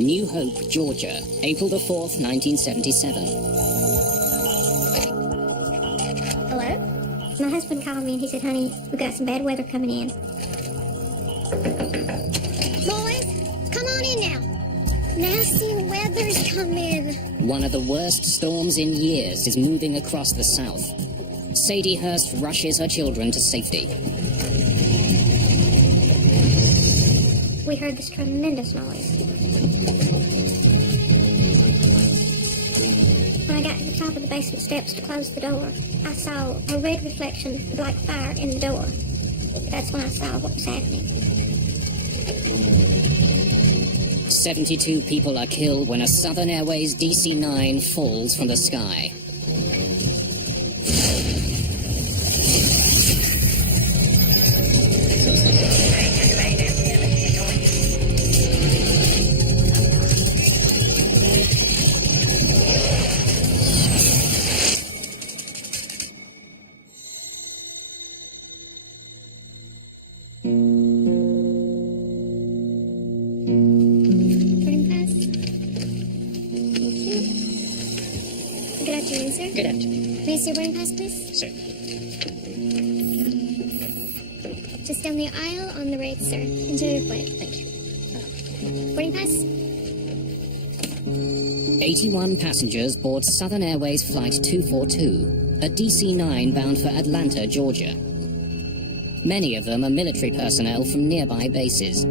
New Hope, Georgia, April the 4th, 1977. Hello? My husband called me and he said, honey, we've got some bad weather coming in. Boys, come on in now. Nasty weather's come in. One of the worst storms in years is moving across the south. Sadie Hurst rushes her children to safety. We heard this tremendous noise. When I got to the top of the basement steps to close the door, I saw a red reflection like fire in the door. That's when I saw what was happening. 72 people are killed when a Southern Airways DC-9 falls from the sky. Good afternoon. May I see your boarding pass, please? Sir. Just down the aisle on the right, sir. Enjoy your flight. Thank you. Boarding pass? 81 passengers board Southern Airways Flight 242, a DC-9 bound for Atlanta, Georgia. Many of them are military personnel from nearby bases.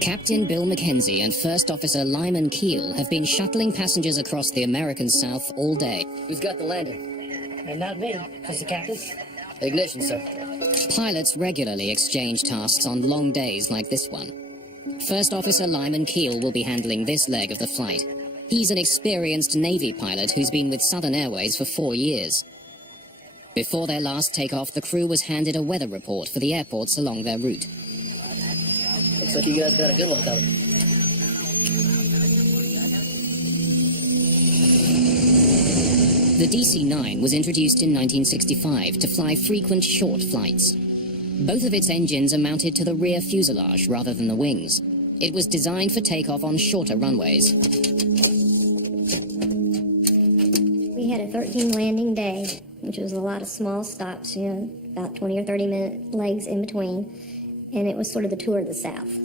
Captain Bill McKenzie and First Officer Lyman Keel have been shuttling passengers across the American South all day. Who's got the landing? Not me, Mr. Captain. Ignition, sir. Pilots regularly exchange tasks on long days like this one. First Officer Lyman Keel will be handling this leg of the flight. He's an experienced Navy pilot who's been with Southern Airways for 4 years. Before their last takeoff, the crew was handed a weather report for the airports along their route. Looks like you guys got a good one coming. The DC-9 was introduced in 1965 to fly frequent short flights. Both of its engines are mounted to the rear fuselage rather than the wings. It was designed for takeoff on shorter runways. We had a 13 landing day, which was a lot of small stops, about 20 or 30 minute legs in between. And it was sort of the tour of the South.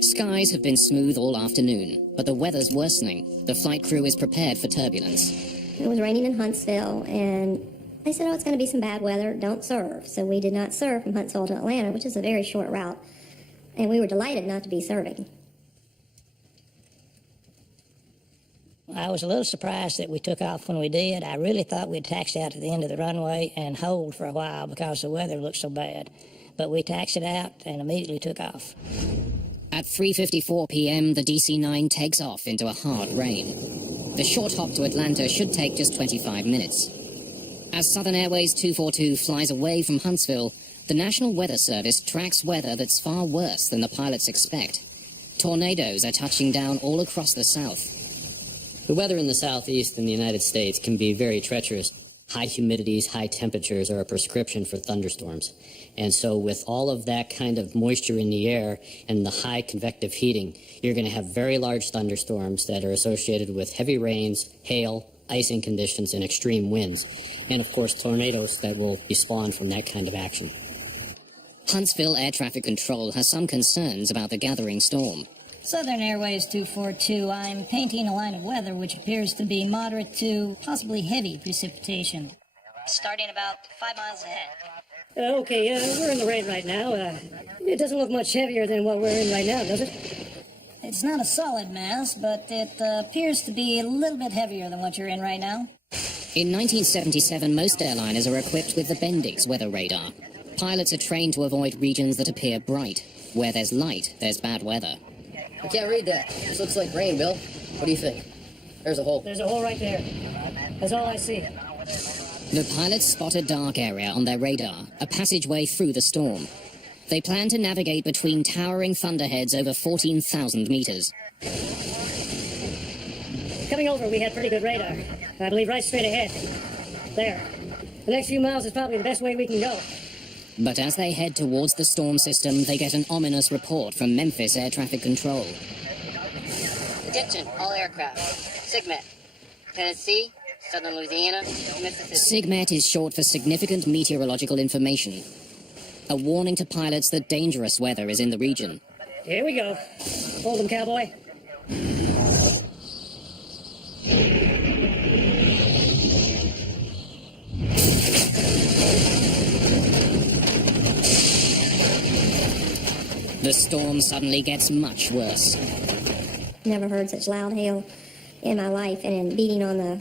Skies have been smooth all afternoon, but the weather's worsening. The flight crew is prepared for turbulence. It was raining in Huntsville, and they said, it's going to be some bad weather, don't serve. So we did not serve from Huntsville to Atlanta, which is a very short route, and we were delighted not to be serving. I was a little surprised that we took off when we did. I really thought we'd taxi out to the end of the runway and hold for a while because the weather looked so bad. But we taxied out and immediately took off. At 3:54 p.m., the DC-9 takes off into a hard rain. The short hop to Atlanta should take just 25 minutes. As Southern Airways 242 flies away from Huntsville, the National Weather Service tracks weather that's far worse than the pilots expect. Tornadoes are touching down all across the South. The weather in the southeast in the United States can be very treacherous. High humidities, high temperatures are a prescription for thunderstorms. And so with all of that kind of moisture in the air and the high convective heating, you're going to have very large thunderstorms that are associated with heavy rains, hail, icing conditions, and extreme winds. And of course, tornadoes that will be spawned from that kind of action. Huntsville Air Traffic Control has some concerns about the gathering storm. Southern Airways 242, I'm painting a line of weather which appears to be moderate to possibly heavy precipitation, starting about 5 miles ahead. Okay, we're in the rain right now. It doesn't look much heavier than what we're in right now, does it? It's not a solid mass, but it appears to be a little bit heavier than what you're in right now. In 1977, most airliners are equipped with the Bendix weather radar. Pilots are trained to avoid regions that appear bright. Where there's light, there's bad weather. I can't read that. This looks like rain, Bill. What do you think? There's a hole. There's a hole right there. That's all I see. The pilots spot a dark area on their radar, a passageway through the storm. They plan to navigate between towering thunderheads over 14,000 meters. Coming over, we had pretty good radar. I believe right straight ahead. There. The next few miles is probably the best way we can go. But as they head towards the storm system, they get an ominous report from Memphis Air Traffic Control. Attention, all aircraft. SIGMET. Tennessee, Southern Louisiana, Mississippi. SIGMET is short for Significant Meteorological Information. A warning to pilots that dangerous weather is in the region. Here we go. Hold them, cowboy. The storm suddenly gets much worse. Never heard such loud hail in my life, and beating on the,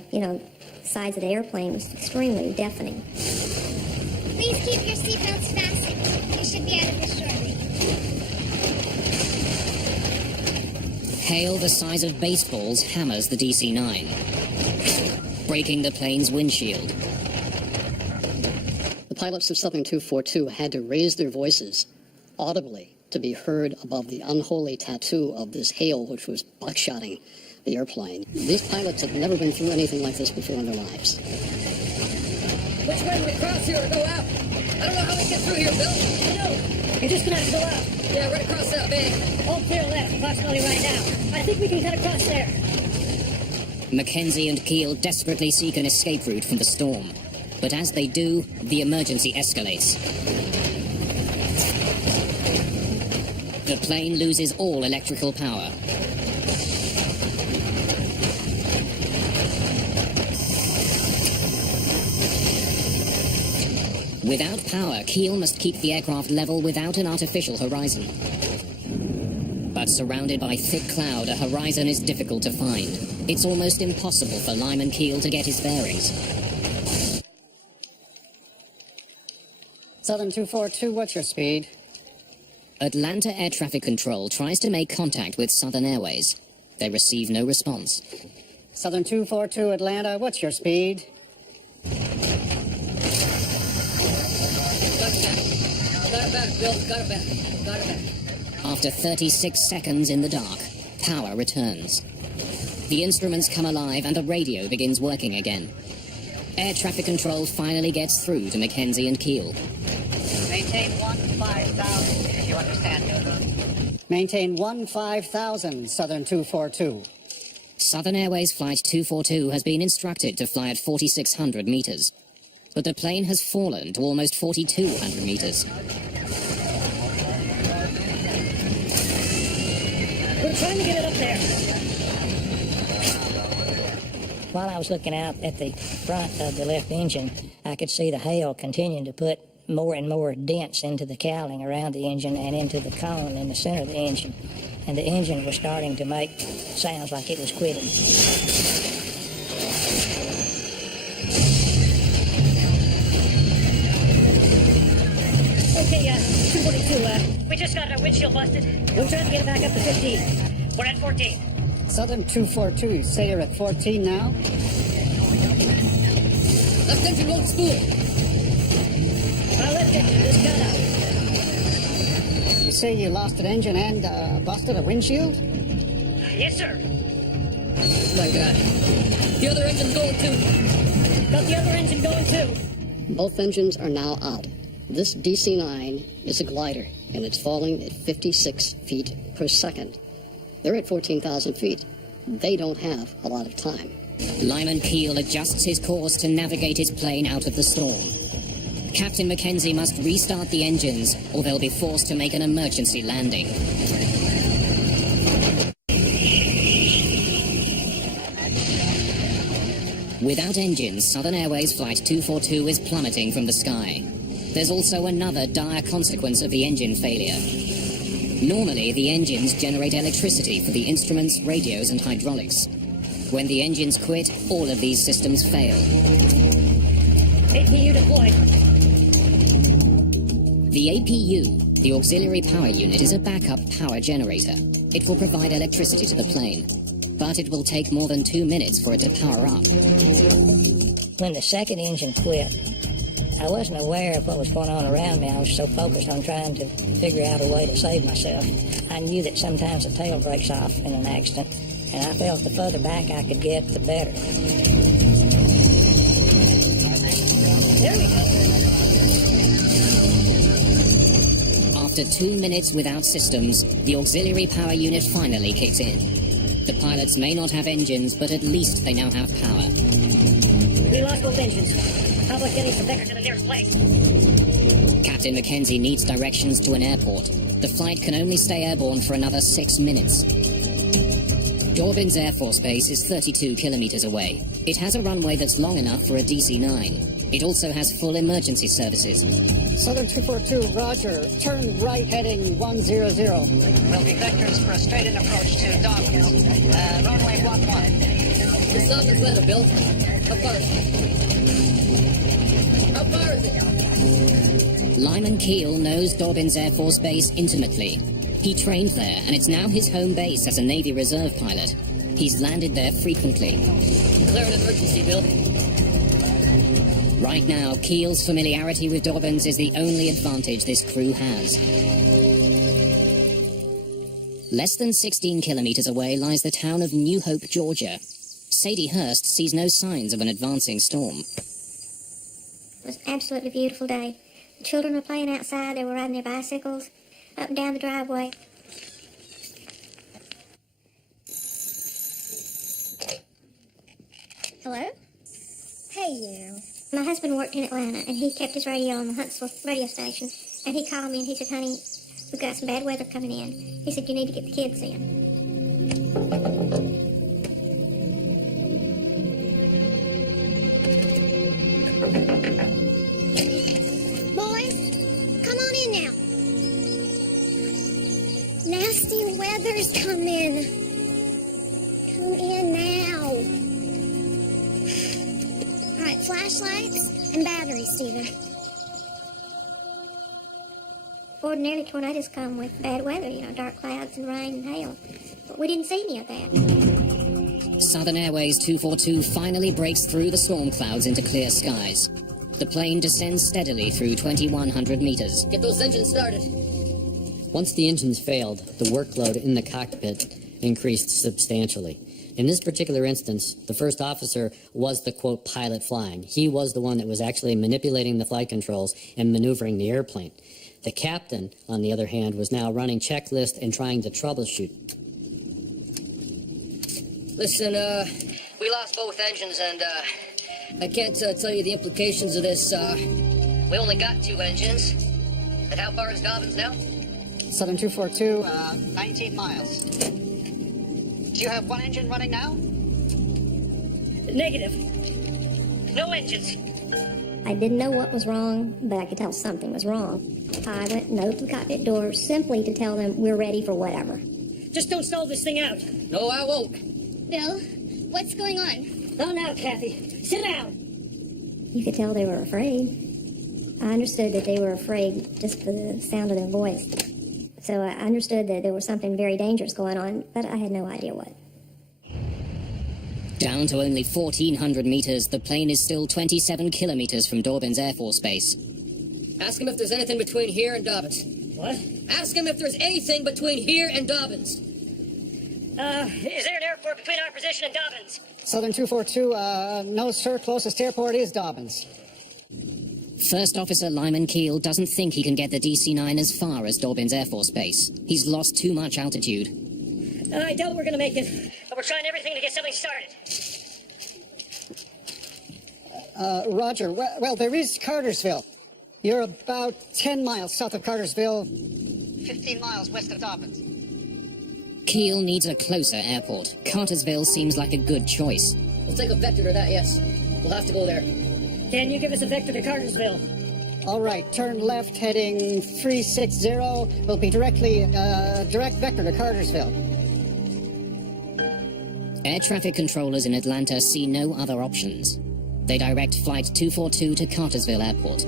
sides of the airplane was extremely deafening. Please keep your seatbelts fastened. You should be out of this shortly. Hail the size of baseballs hammers the DC-9, breaking the plane's windshield. The pilots of Southern 242 had to raise their voices audibly to be heard above the unholy tattoo of this hail, which was buckshotting the airplane. These pilots had never been through anything like this before in their lives. Which way do we cross here or go out? I don't know how we get through here, Bill. I know. You're just gonna have to go out. Yeah, right across that bay. All clear left, approximately right now. I think we can cut across there. Mackenzie and Keel desperately seek an escape route from the storm. But as they do, the emergency escalates. The plane loses all electrical power. Without power, Keel must keep the aircraft level without an artificial horizon. But surrounded by thick cloud, a horizon is difficult to find. It's almost impossible for Lyman Keel to get his bearings. Southern 242, what's your speed? Atlanta Air Traffic Control tries to make contact with Southern Airways. They receive no response. Southern 242, Atlanta, what's your speed? Got it back, Bill. Got it back. Got it back. After 36 seconds in the dark, power returns. The instruments come alive and the radio begins working again. Air Traffic Control finally gets through to Mackenzie and Keel. Maintain 15,000, if you understand. Maintain 15,000, Southern 242. Southern Airways Flight 242 has been instructed to fly at 4,600 meters. But the plane has fallen to almost 4,200 meters. We're trying to get it up there. While I was looking out at the front of the left engine, I could see the hail continuing to put more and more dents into the cowling around the engine and into the cone in the center of the engine. And the engine was starting to make sounds like it was quitting. Okay, 242, we just got our windshield busted. We'll try to get it back up to 15. We're at 14. Southern 242, you say you're at 14 now? Left engine won't spool. Our left engine just cut out. You say you lost an engine and busted a windshield? Yes, sir. My God. The other engine's going too. Got the other engine going too. Both engines are now out. This DC-9 is a glider, and it's falling at 56 feet per second. They're at 14,000 feet. They don't have a lot of time. Lyman Keel adjusts his course to navigate his plane out of the storm. Captain Mackenzie must restart the engines, or they'll be forced to make an emergency landing. Without engines, Southern Airways Flight 242 is plummeting from the sky. There's also another dire consequence of the engine failure. Normally, the engines generate electricity for the instruments, radios, and hydraulics. When the engines quit, all of these systems fail. APU deployed. The APU, the Auxiliary Power Unit, is a backup power generator. It will provide electricity to the plane, but it will take more than 2 minutes for it to power up. When the second engine quit, I wasn't aware of what was going on around me. I was so focused on trying to figure out a way to save myself. I knew that sometimes the tail breaks off in an accident, and I felt the further back I could get, the better. There we go. After 2 minutes without systems, the auxiliary power unit finally kicks in. The pilots may not have engines, but at least they now have power. We lost both engines. How about getting some vector to the nearest place? Captain Mackenzie needs directions to an airport. The flight can only stay airborne for another 6 minutes. Dorbin's Air Force Base is 32 kilometers away. It has a runway that's long enough for a DC-9. It also has full emergency services. Southern 242, roger. Turn right heading 100. Will be vectors for a straight-in approach to Doghill. Runway 11. It's on this letter, Bill. How far is it? How far is it? Lyman Keel knows Dorbin's Air Force Base intimately. He trained there, and it's now his home base as a Navy Reserve pilot. He's landed there frequently. Declare an emergency, Bill. Right now, Keel's familiarity with Dorbin's is the only advantage this crew has. Less than 16 kilometers away lies the town of New Hope, Georgia. Sadie Hurst sees no signs of an advancing storm. It was an absolutely beautiful day. The children were playing outside. They were riding their bicycles up and down the driveway. Hello? Hey, you. My husband worked in Atlanta, and he kept his radio on the Huntsville radio station. And he called me, and he said, honey, we've got some bad weather coming in. He said, you need to get the kids in. Boys, come on in now. Nasty weather's coming. Come in now. All right, flashlights and batteries, Stephen. Ordinarily, tornadoes come with bad weather, dark clouds and rain and hail. But we didn't see any of that. Southern Airways 242 finally breaks through the storm clouds into clear skies. The plane descends steadily through 2,100 meters. Get those engines started. Once the engines failed, the workload in the cockpit increased substantially. In this particular instance, the first officer was the, quote, pilot flying. He was the one that was actually manipulating the flight controls and maneuvering the airplane. The captain, on the other hand, was now running checklist and trying to troubleshoot. Listen, we lost both engines, and, I can't tell you the implications of this. We only got 2 engines. And how far is Dobbins now? Southern 242, 19 miles. Do you have 1 engine running now? Negative. No engines. I didn't know what was wrong, but I could tell something was wrong. I went and opened the cockpit door simply to tell them we're ready for whatever. Just don't stall this thing out. No, I won't. Bill, what's going on? Oh, now, Kathy. Sit down. You could tell they were afraid. I understood that they were afraid just for the sound of their voice. So I understood that there was something very dangerous going on, but I had no idea what. Down to only 1,400 meters, the plane is still 27 kilometers from Dorbin's Air Force Base. Ask him if there's anything between here and Dobbins. What? Ask him if there's anything between here and Dobbins. Is there an airport between our position and Dobbins? Southern 242, no, sir. Closest airport is Dobbins. First Officer Lyman Keel doesn't think he can get the DC-9 as far as Dorbin's Air Force Base. He's lost too much altitude. I doubt we're going to make it, but we're trying everything to get something started. Roger. Well, there is Cartersville. You're about 10 miles south of Cartersville. 15 miles west of Dobbins. Keel needs a closer airport. Cartersville seems like a good choice. We'll take a vector to that, yes. We'll have to go there. Can you give us a vector to Cartersville? All right, turn left heading 360. Will be direct vector to Cartersville. Air traffic controllers in Atlanta see no other options. They direct Flight 242 to Cartersville Airport.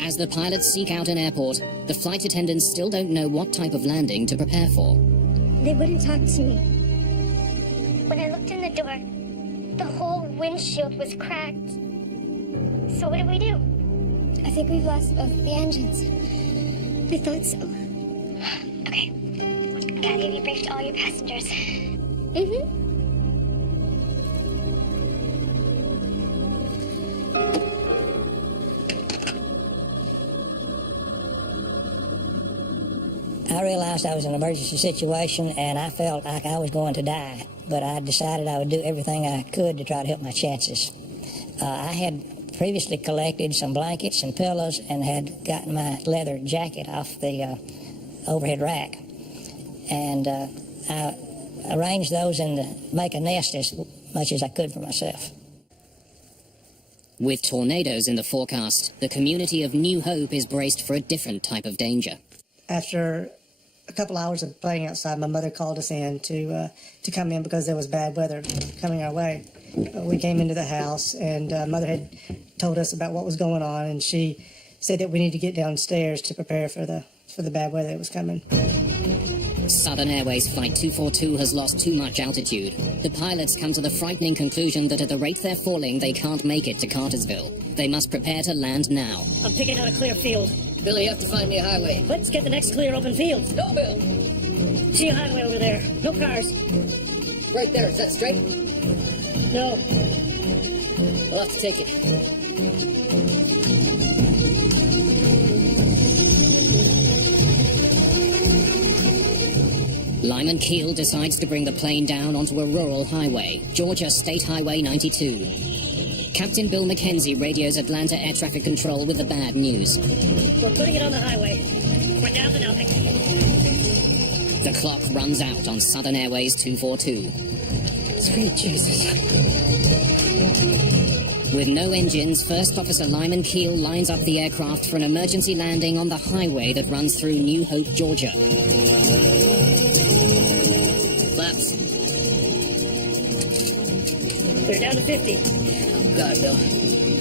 As the pilots seek out an airport, the flight attendants still don't know what type of landing to prepare for. They wouldn't talk to me. When I looked in the door, the whole windshield was cracked. So what do we do? I think we've lost both the engines. I thought so. Okay. Kathy, have you briefed all your passengers? Mm-hmm. realized I was in an emergency situation, and I felt like I was going to die. But I decided I would do everything I could to try to help my chances. I had previously collected some blankets and pillows and had gotten my leather jacket off the overhead rack. And I arranged those to make a nest as much as I could for myself. With tornadoes in the forecast, the community of New Hope is braced for a different type of danger. After a couple hours of playing outside, my mother called us in to come in because there was bad weather coming our way. We came into the house, and Mother had told us about what was going on, and she said that we need to get downstairs to prepare for the bad weather that was coming. Southern Airways Flight 242 has lost too much altitude. The pilots come to the frightening conclusion that at the rate they're falling, they can't make it to Cartersville. They must prepare to land now. I'm picking out a clear field. Billy, you have to find me a highway. Let's get the next clear open field. No, Bill. See a highway over there. No cars. Right there. Is that straight? No. We'll have to take it. Lyman Keel decides to bring the plane down onto a rural highway, Georgia State Highway 92. Captain Bill McKenzie radios Atlanta Air Traffic Control with the bad news. We're putting it on the highway. We're down to nothing. The clock runs out on Southern Airways 242. Sweet Jesus. With no engines, First Officer Lyman Keel lines up the aircraft for an emergency landing on the highway that runs through New Hope, Georgia. Flaps. We're down to 50. Oh, God, Bill.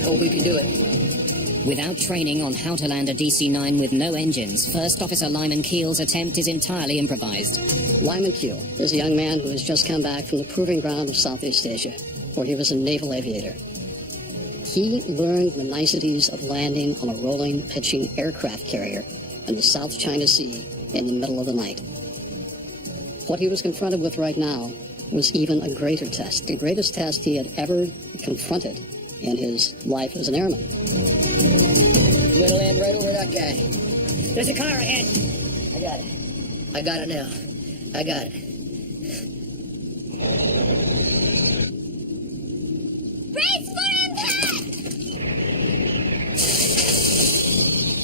Hope we can do it. Without training on how to land a DC-9 with no engines, First Officer Lyman Keel's attempt is entirely improvised. Lyman Keel is a young man who has just come back from the proving ground of Southeast Asia, where he was a naval aviator. He learned the niceties of landing on a rolling, pitching aircraft carrier in the South China Sea in the middle of the night. What he was confronted with right now was even a greater test, the greatest test he had ever confronted in his life as an airman. We're gonna land right over that guy. There's a car ahead. I got it. I got it now. I got it. Brace for impact!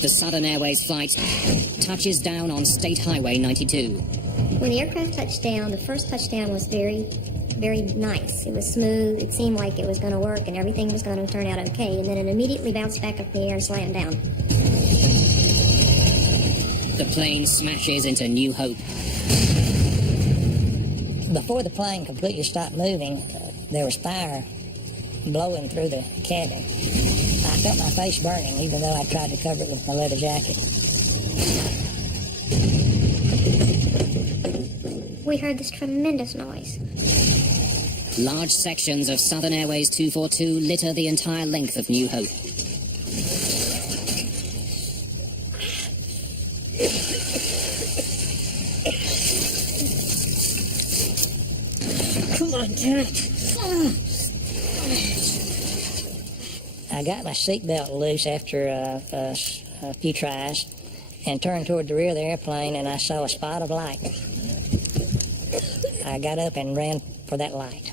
The Southern Airways flight touches down on State Highway 92. When the aircraft touched down, the first touchdown was very, very nice. It was smooth. It seemed like it was going to work and everything was going to turn out okay. And then it immediately bounced back up in the air and slammed down. The plane smashes into New Hope. Before the plane completely stopped moving, there was fire blowing through the cabin. I felt my face burning, even though I tried to cover it with my leather jacket. We heard this tremendous noise. Large sections of Southern Airways 242 litter the entire length of New Hope. Come on, damn it. I got my seatbelt loose after a few tries and turned toward the rear of the airplane, and I saw a spot of light. I got up and ran for that light.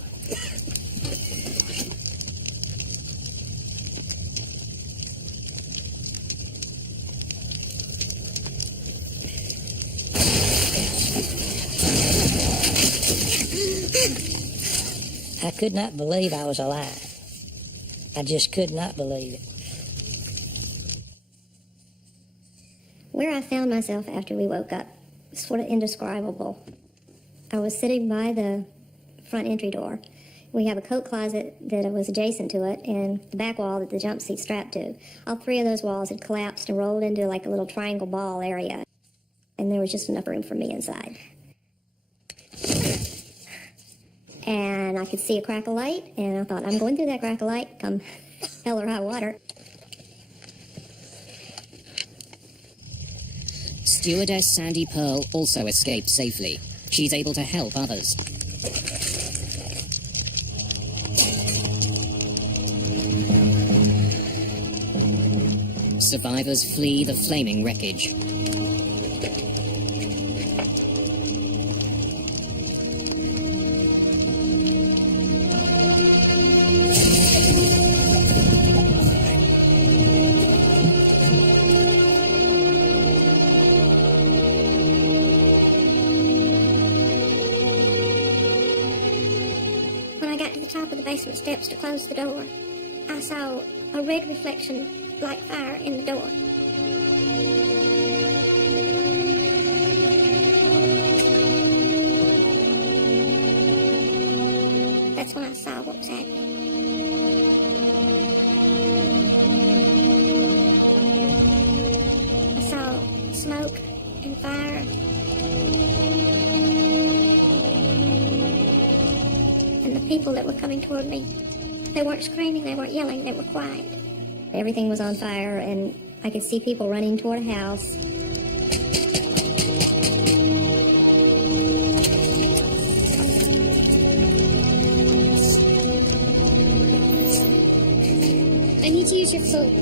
I could not believe I was alive. I just could not believe it. Where I found myself after we woke up was sort of indescribable. I was sitting by the front entry door. We have a coat closet that was adjacent to it and the back wall that the jump seat strapped to. All three of those walls had collapsed and rolled into like a little triangle ball area. And there was just enough room for me inside. And I could see a crack of light, and I thought, I'm going through that crack of light, come hell or high water. Stewardess Sandy Pearl also escaped safely. She's able to help others. Survivors flee the flaming wreckage. got to the top of the basement steps to close the door, I saw a red reflection like fire in the door. That's when I saw what was happening. I saw smoke and fire. And the people that were coming toward me, they weren't screaming, they weren't yelling, they were quiet. Everything was on fire, and I could see people running toward a house. I need to use your phone.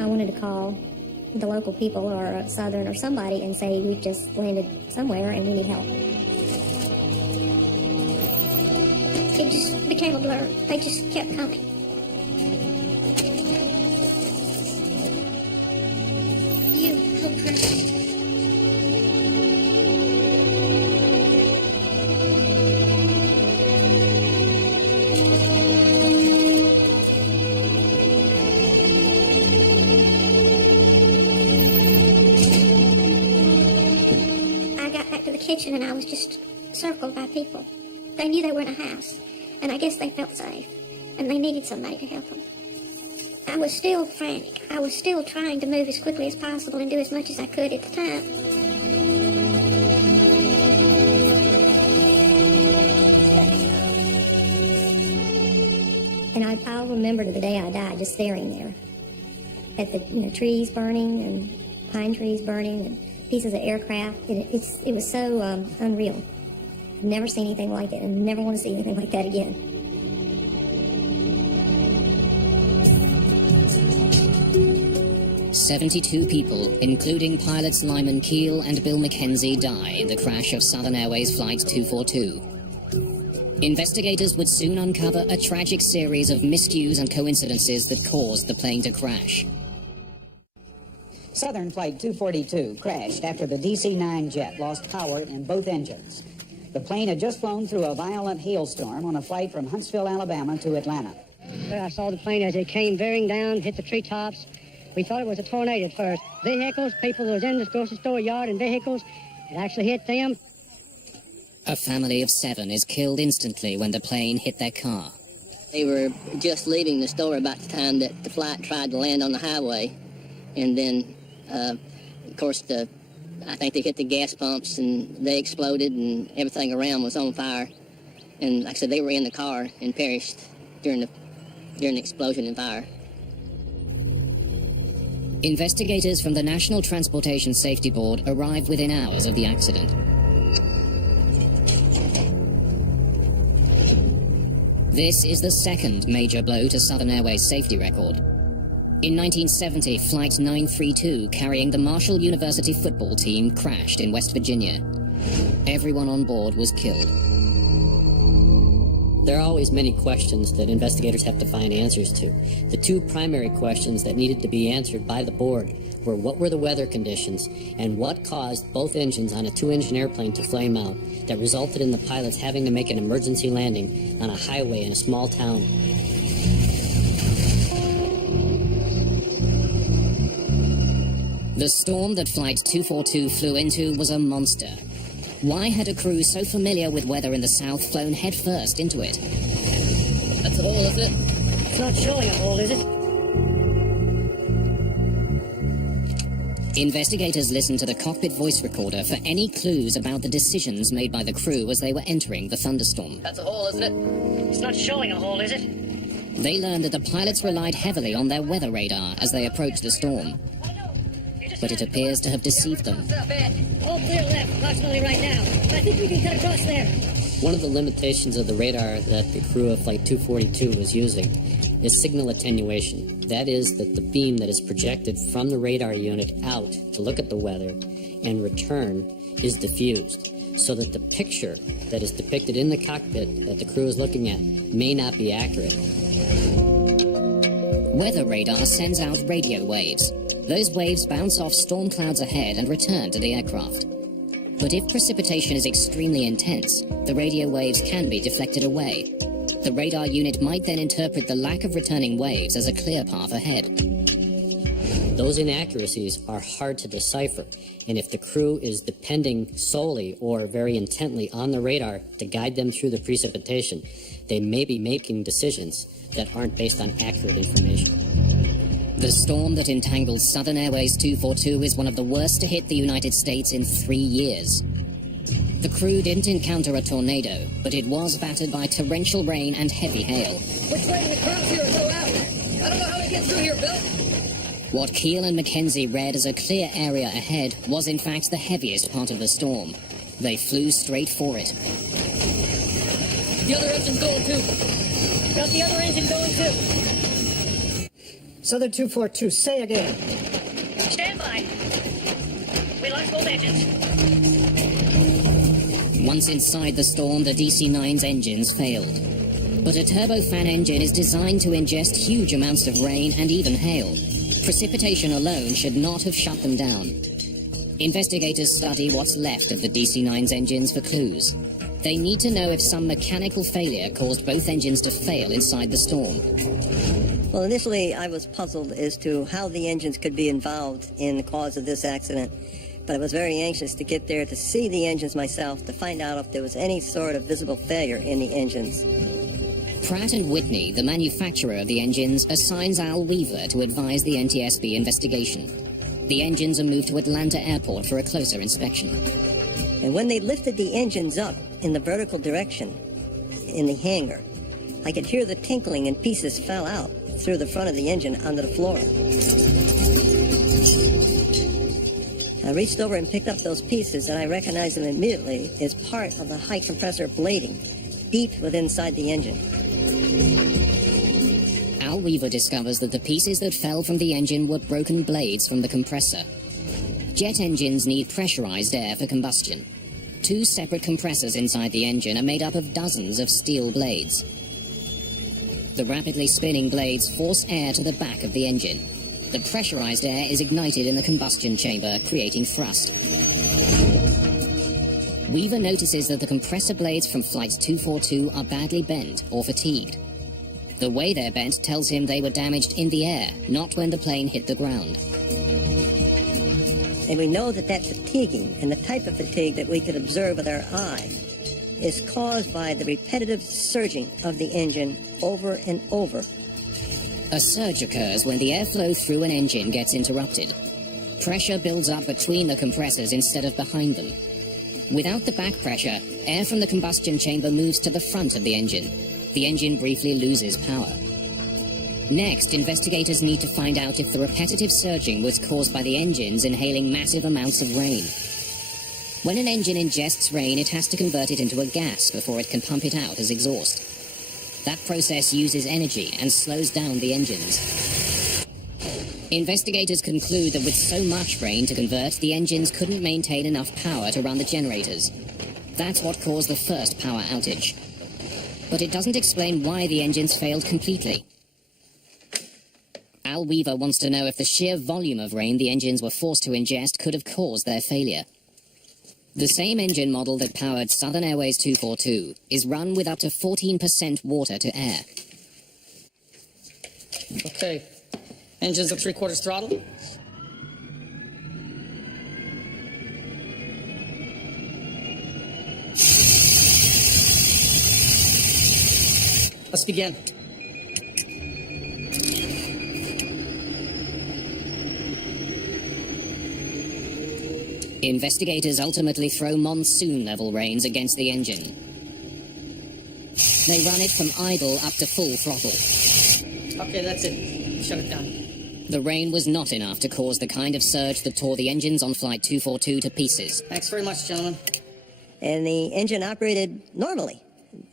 I wanted to call the local people or Southern or somebody and say, we've just landed somewhere and we need help. It just became a blur. They just kept coming. You help her. Kitchen, and I was just circled by people. They knew they were in a house, and I guess they felt safe, and they needed somebody to help them. I was still frantic. I was still trying to move as quickly as possible and do as much as I could at the time. And I'll remember to the day I died just staring there at the trees burning and pine trees burning and pieces of aircraft. It was so unreal. I've never seen anything like it and never want to see anything like that again. "72 people, including pilots Lyman Keel and Bill McKenzie, die in the crash of Southern Airways Flight 242. Investigators would soon uncover a tragic series of miscues and coincidences that caused the plane to crash. Southern Flight 242 crashed after the DC-9 jet lost power in both engines. The plane had just flown through a violent hailstorm on a flight from Huntsville, Alabama to Atlanta. I saw the plane as it came bearing down, hit the treetops. We thought it was a tornado at first. Vehicles, people that was in the grocery store yard and vehicles, it actually hit them. A family of 7 is killed instantly when the plane hit their car. They were just leaving the store about the time that the flight tried to land on the highway, and then of course, I think they hit the gas pumps and they exploded and everything around was on fire. And like I said, they were in the car and perished during the explosion and fire. Investigators from the National Transportation Safety Board arrived within hours of the accident. This is the second major blow to Southern Airways' safety record. In 1970, Flight 932, carrying the Marshall University football team, crashed in West Virginia. Everyone on board was killed. There are always many questions that investigators have to find answers to. The 2 primary questions that needed to be answered by the board were what were the weather conditions and what caused both engines on a 2-engine airplane to flame out that resulted in the pilots having to make an emergency landing on a highway in a small town. The storm that Flight 242 flew into was a monster. Why had a crew so familiar with weather in the South flown headfirst into it? That's a hole, isn't it? It's not showing a hole, is it? Investigators listened to the cockpit voice recorder for any clues about the decisions made by the crew as they were entering the thunderstorm. That's a hole, isn't it? It's not showing a hole, is it? They learned that the pilots relied heavily on their weather radar as they approached the storm. But it appears to have deceived them. All clear left, approximately right now. I think we can cut across there. One of the limitations of the radar that the crew of Flight 242 was using is signal attenuation. That is that the beam that is projected from the radar unit out to look at the weather and return is diffused, so that the picture that is depicted in the cockpit that the crew is looking at may not be accurate. Weather radar sends out radio waves. Those waves bounce off storm clouds ahead and return to the aircraft. But if precipitation is extremely intense, the radio waves can be deflected away. The radar unit might then interpret the lack of returning waves as a clear path ahead. Those inaccuracies are hard to decipher, and if the crew is depending solely or very intently on the radar to guide them through the precipitation, they may be making decisions that aren't based on accurate information. The storm that entangled Southern Airways 242 is one of the worst to hit the United States in 3 years. The crew didn't encounter a tornado, but it was battered by torrential rain and heavy hail. Which way do the clouds here go out? I don't know how to get through here, Bill. What Keel and Mackenzie read as a clear area ahead was in fact the heaviest part of the storm. They flew straight for it. The other engine's going too. Got the other engine going too. Southern 242, say again. Stand by. We lost both engines. Once inside the storm, the DC-9's engines failed. But a turbofan engine is designed to ingest huge amounts of rain and even hail. Precipitation alone should not have shut them down. Investigators study what's left of the DC-9's engines for clues. They need to know if some mechanical failure caused both engines to fail inside the storm. Well, initially I was puzzled as to how the engines could be involved in the cause of this accident. But I was very anxious to get there to see the engines myself to find out if there was any sort of visible failure in the engines. Pratt & Whitney, the manufacturer of the engines, assigns Al Weaver to advise the NTSB investigation. The engines are moved to Atlanta Airport for a closer inspection. And when they lifted the engines up in the vertical direction in the hangar, I could hear the tinkling and pieces fell out through the front of the engine onto the floor. I reached over and picked up those pieces, and I recognized them immediately as part of the high compressor blading deep within inside the engine. Al Weaver discovers that the pieces that fell from the engine were broken blades from the compressor. Jet engines need pressurized air for combustion. 2 separate compressors inside the engine are made up of dozens of steel blades. The rapidly spinning blades force air to the back of the engine. The pressurized air is ignited in the combustion chamber, creating thrust. Weaver notices that the compressor blades from Flight 242 are badly bent or fatigued. The way they're bent tells him they were damaged in the air, not when the plane hit the ground. And we know that that fatiguing and the type of fatigue that we could observe with our eye is caused by the repetitive surging of the engine over and over. A surge occurs when the airflow through an engine gets interrupted. Pressure builds up between the compressors instead of behind them. Without the back pressure, air from the combustion chamber moves to the front of the engine. The engine briefly loses power. Next, investigators need to find out if the repetitive surging was caused by the engines inhaling massive amounts of rain. When an engine ingests rain, it has to convert it into a gas before it can pump it out as exhaust. That process uses energy and slows down the engines. Investigators conclude that with so much rain to convert, the engines couldn't maintain enough power to run the generators. That's what caused the first power outage. But it doesn't explain why the engines failed completely. Al Weaver wants to know if the sheer volume of rain the engines were forced to ingest could have caused their failure. The same engine model that powered Southern Airways 242 is run with up to 14% water to air. Okay. Engines at 3/4 throttle. Let's begin. Investigators ultimately throw monsoon-level rains against the engine. They run it from idle up to full throttle. Okay, that's it. Shut it down. The rain was not enough to cause the kind of surge that tore the engines on Flight 242 to pieces. Thanks very much, gentlemen. And the engine operated normally,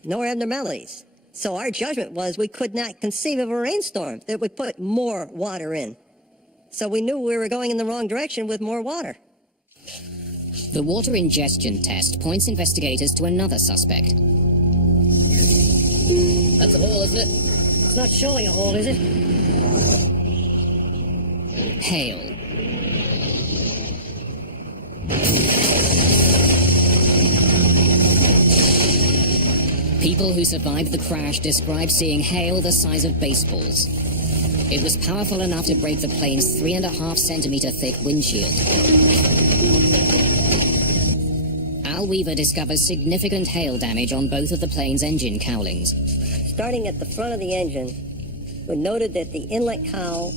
no abnormalities. So our judgment was we could not conceive of a rainstorm that would put more water in. So we knew we were going in the wrong direction with more water. The water ingestion test points investigators to another suspect. That's a hole, isn't it? It's not showing a hole, is it? Hail. People who survived the crash described seeing hail the size of baseballs. It was powerful enough to break the plane's 3.5 centimeter thick windshield. Al Weaver discovers significant hail damage on both of the plane's engine cowlings. Starting at the front of the engine, we noted that the inlet cowl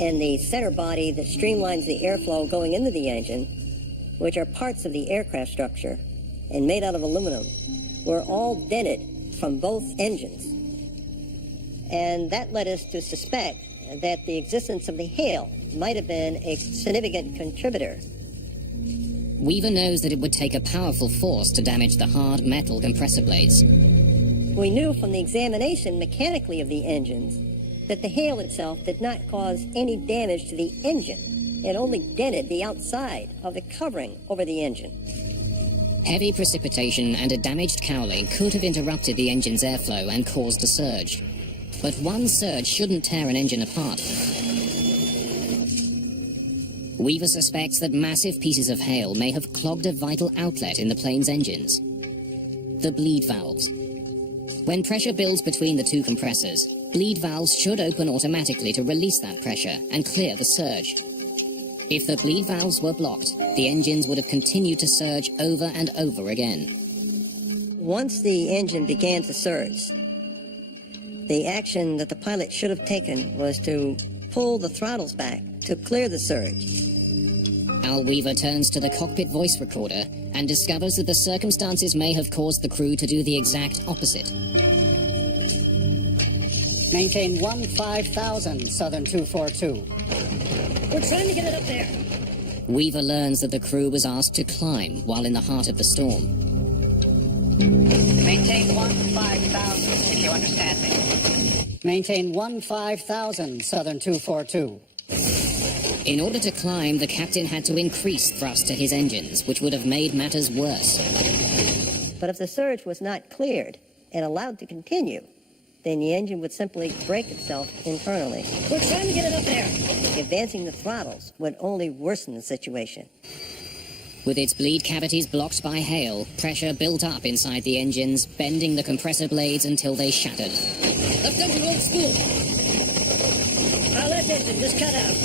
and the center body that streamlines the airflow going into the engine, which are parts of the aircraft structure and made out of aluminum, were all dented from both engines. And that led us to suspect that the existence of the hail might have been a significant contributor. Weaver knows that it would take a powerful force to damage the hard metal compressor blades. We knew from the examination mechanically of the engines that the hail itself did not cause any damage to the engine. It only dented the outside of the covering over the engine. Heavy precipitation and a damaged cowling could have interrupted the engine's airflow and caused a surge. But one surge shouldn't tear an engine apart. Weaver suspects that massive pieces of hail may have clogged a vital outlet in the plane's engines. The bleed valves. When pressure builds between the two compressors, bleed valves should open automatically to release that pressure and clear the surge. If the bleed valves were blocked, the engines would have continued to surge over and over again. Once the engine began to surge, the action that the pilot should have taken was to pull the throttles back to clear the surge. Al Weaver turns to the cockpit voice recorder and discovers that the circumstances may have caused the crew to do the exact opposite. Maintain 15,000, Southern 242. We're trying to get it up there. Weaver learns that the crew was asked to climb while in the heart of the storm. Maintain 15,000, if you understand me. Maintain 15,000, Southern 242. In order to climb, the captain had to increase thrust to his engines, which would have made matters worse. But if the surge was not cleared and allowed to continue, then the engine would simply break itself internally. We're trying to get it up there. Advancing the throttles would only worsen the situation. With its bleed cavities blocked by hail, pressure built up inside the engines, bending the compressor blades until they shattered. Left engine won't spool. Our left engine just cut out.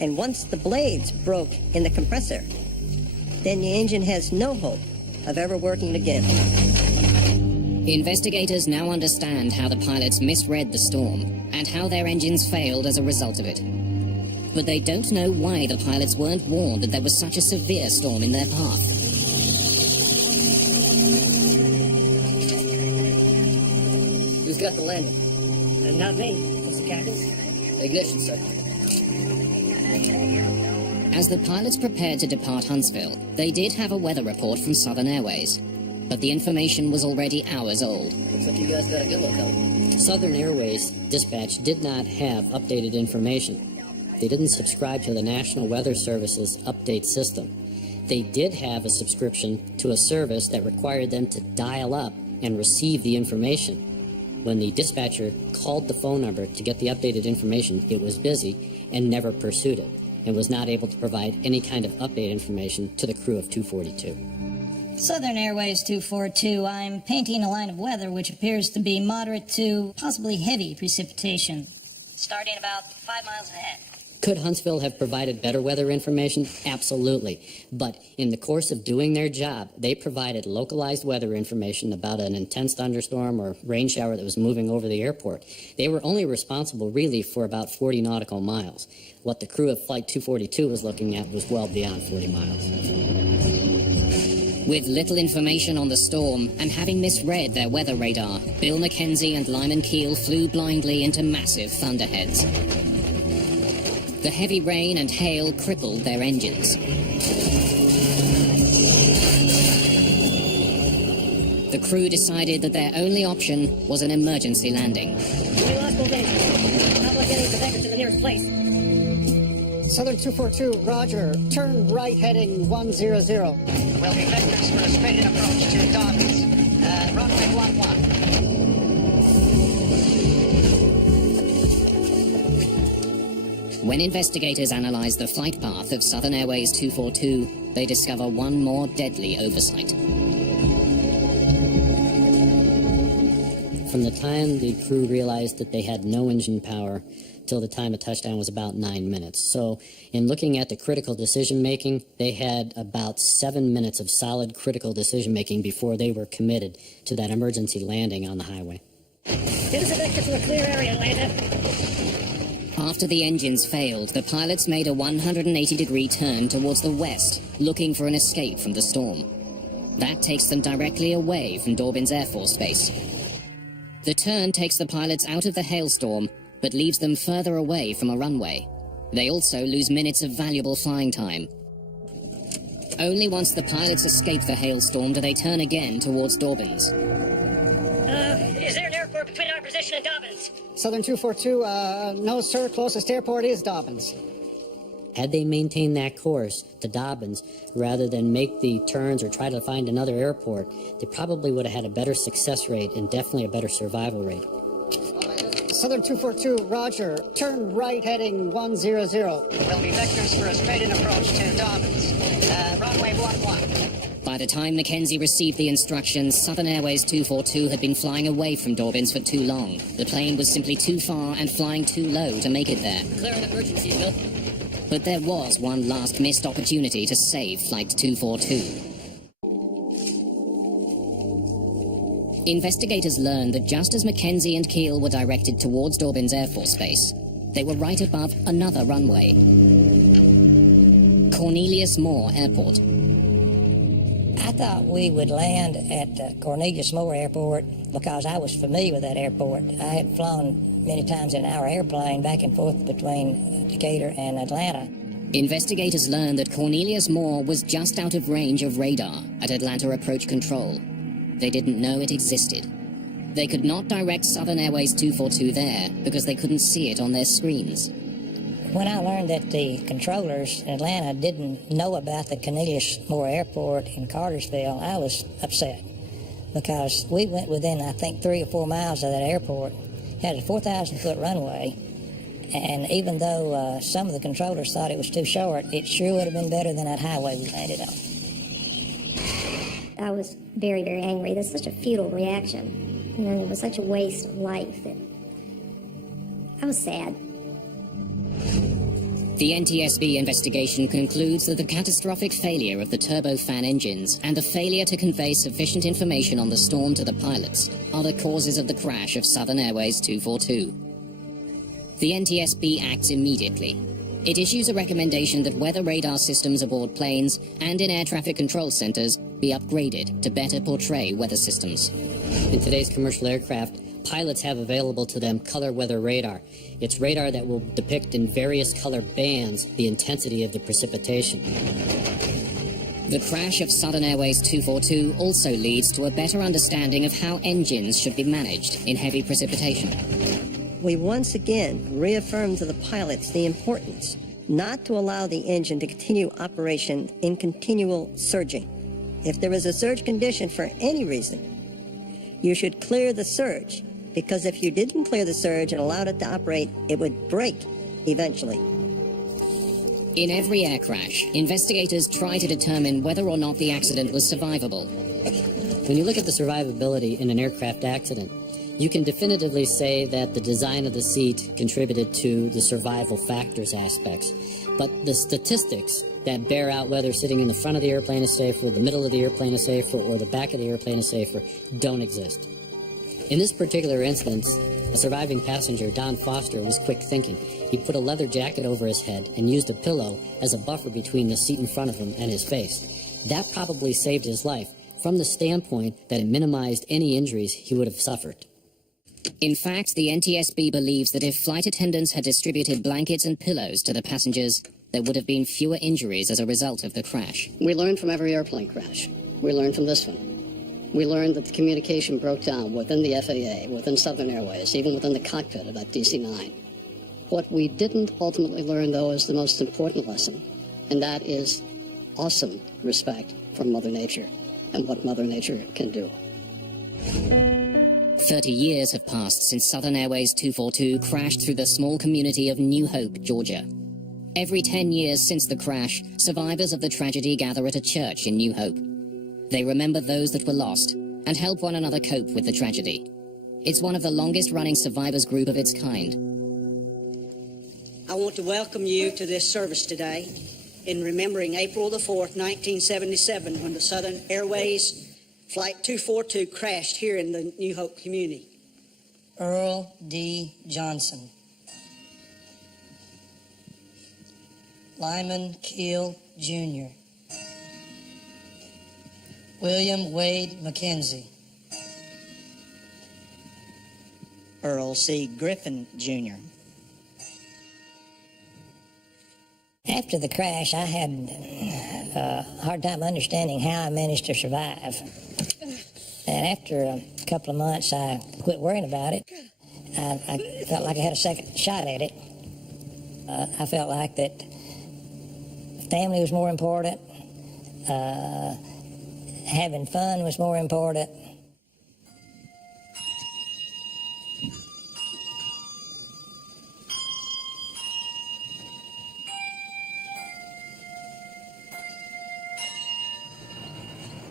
And once the blades broke in the compressor, then the engine has no hope of ever working again. Investigators now understand how the pilots misread the storm and how their engines failed as a result of it. But they don't know why the pilots weren't warned that there was such a severe storm in their path. Who's got the landing? Not me. It's the captain. Ignition, sir. As the pilots prepared to depart Huntsville, they did have a weather report from Southern Airways. But the information was already hours old. Looks like you guys got a good look on it. Southern Airways dispatch did not have updated information. They didn't subscribe to the National Weather Service's update system. They did have a subscription to a service that required them to dial up and receive the information. When the dispatcher called the phone number to get the updated information, it was busy and never pursued it, and was not able to provide any kind of update information to the crew of 242. Southern Airways 242, I'm painting a line of weather which appears to be moderate to possibly heavy precipitation, starting about 5 miles ahead. Could Huntsville have provided better weather information? Absolutely. But in the course of doing their job, they provided localized weather information about an intense thunderstorm or rain shower that was moving over the airport. They were only responsible, really, for about 40 nautical miles. What the crew of Flight 242 was looking at was well beyond 40 miles. With little information on the storm and having misread their weather radar, Bill Mackenzie and Lyman Keel flew blindly into massive thunderheads. The heavy rain and hail crippled their engines. The crew decided that their only option was an emergency landing. We lost both engines. How about getting the vector to the nearest place? Southern 242, roger. Turn right heading 100. Will be vectors for a straight-in approach to Dawkins. Runway 11. When investigators analyze the flight path of Southern Airways 242, they discover one more deadly oversight. from the time the crew realized that they had no engine power till the time of touchdown was about 9 minutes. So in looking at the critical decision making, they had about 7 minutes of solid critical decision making before they were committed to that emergency landing on the highway. Get us a vector to a clear area, Atlanta. After the engines failed, the pilots made a 180-degree turn towards the west, looking for an escape from the storm. That takes them directly away from Dorbin's Air Force Base. The turn takes the pilots out of the hailstorm, but leaves them further away from a runway. They also lose minutes of valuable flying time. Only once the pilots escape the hailstorm do they turn again towards Dorbin's. Is there an airport between our position and Dobbins? Southern 242, no, sir. Closest airport is Dobbins. Had they maintained that course to Dobbins, rather than make the turns or try to find another airport, they probably would have had a better success rate and definitely a better survival rate. Southern 242, roger. Turn right heading 100. Will be vectors for a straight-in approach to Dobbins. Runway 11. By the time Mackenzie received the instructions, Southern Airways 242 had been flying away from Dorbin's for too long. The plane was simply too far and flying too low to make it there. Clear an emergency, Bill. But there was one last missed opportunity to save Flight 242. Investigators learned that just as Mackenzie and Keel were directed towards Dorbin's Air Force Base, they were right above another runway. Cornelius Moore Airport. I thought we would land at Cornelius Moore Airport because I was familiar with that airport. I had flown many times in our airplane back and forth between Decatur and Atlanta. Investigators learned that Cornelius Moore was just out of range of radar at Atlanta Approach Control. They didn't know it existed. They could not direct Southern Airways 242 there because they couldn't see it on their screens. When I learned that the controllers in Atlanta didn't know about the Cornelius Moore Airport in Cartersville, I was upset because we went within, I think, 3 or 4 miles of that airport, had a 4,000-foot runway, and even though some of the controllers thought it was too short, it sure would have been better than that highway we landed on. I was very, very angry. That's such a futile reaction. You know, it was such a waste of life that I was sad. The NTSB investigation concludes that the catastrophic failure of the turbofan engines and the failure to convey sufficient information on the storm to the pilots are the causes of the crash of Southern Airways 242. The NTSB acts immediately. It issues a recommendation that weather radar systems aboard planes and in air traffic control centers be upgraded to better portray weather systems. In today's commercial aircraft, pilots have available to them color weather radar. It's radar that will depict in various color bands the intensity of the precipitation. The crash of Southern Airways 242 also leads to a better understanding of how engines should be managed in heavy precipitation. We once again reaffirmed to the pilots the importance not to allow the engine to continue operation in continual surging. If there is a surge condition for any reason, you should clear the surge, because if you didn't clear the surge and allowed it to operate, it would break eventually. In every air crash, investigators try to determine whether or not the accident was survivable. When you look at the survivability in an aircraft accident, you can definitively say that the design of the seat contributed to the survival factors aspects. But the statistics that bear out whether sitting in the front of the airplane is safer, the middle of the airplane is safer, or the back of the airplane is safer don't exist. In this particular instance, a surviving passenger, Don Foster, was quick thinking. He put a leather jacket over his head and used a pillow as a buffer between the seat in front of him and his face. That probably saved his life from the standpoint that it minimized any injuries he would have suffered. In fact, the NTSB believes that if flight attendants had distributed blankets and pillows to the passengers, there would have been fewer injuries as a result of the crash. We learned from every airplane crash. We learned from this one. We learned that the communication broke down within the FAA, within Southern Airways, even within the cockpit of that DC-9. What we didn't ultimately learn, though, is the most important lesson, and that is awesome respect for Mother Nature and what Mother Nature can do. 30 years have passed since Southern Airways 242 crashed through the small community of New Hope, Georgia. Every 10 years since the crash, survivors of the tragedy gather at a church in New Hope. They remember those that were lost and help one another cope with the tragedy. It's one of the longest running survivors group of its kind. I want to welcome you to this service today in remembering April the 4th, 1977, when the Southern Airways Flight 242 crashed here in the New Hope community. Earl D. Johnson. Lyman Keel, Jr. William Wade McKenzie. Earl C. Griffin, Jr. After the crash, I had a hard time understanding how I managed to survive. And after a couple of months, I quit worrying about it. I felt like I had a second shot at it. I felt like that family was more important. Having fun was more important.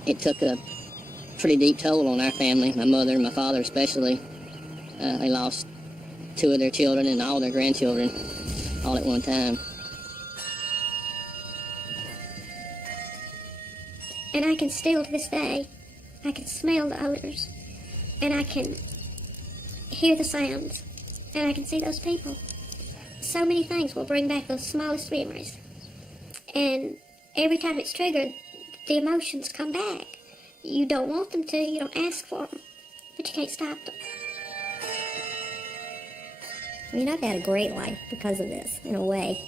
It took a pretty deep toll on our family, my mother and my father especially. They lost 2 of their children and all their grandchildren all at one time. And I can still, to this day, I can smell the odors, and I can hear the sounds, and I can see those people. So many things will bring back those smallest memories. And every time it's triggered, the emotions come back. You don't want them to, you don't ask for them, but you can't stop them. I mean, I've had a great life because of this, in a way.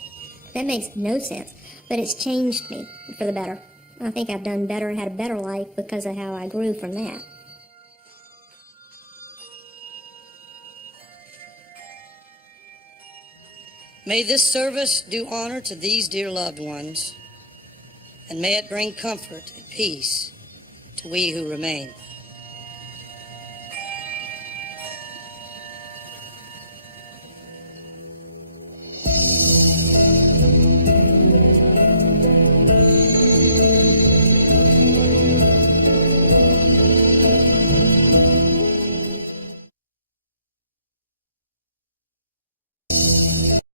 That makes no sense, but it's changed me for the better. I think I've done better, had a better life because of how I grew from that. May this service do honor to these dear loved ones, and may it bring comfort and peace to we who remain.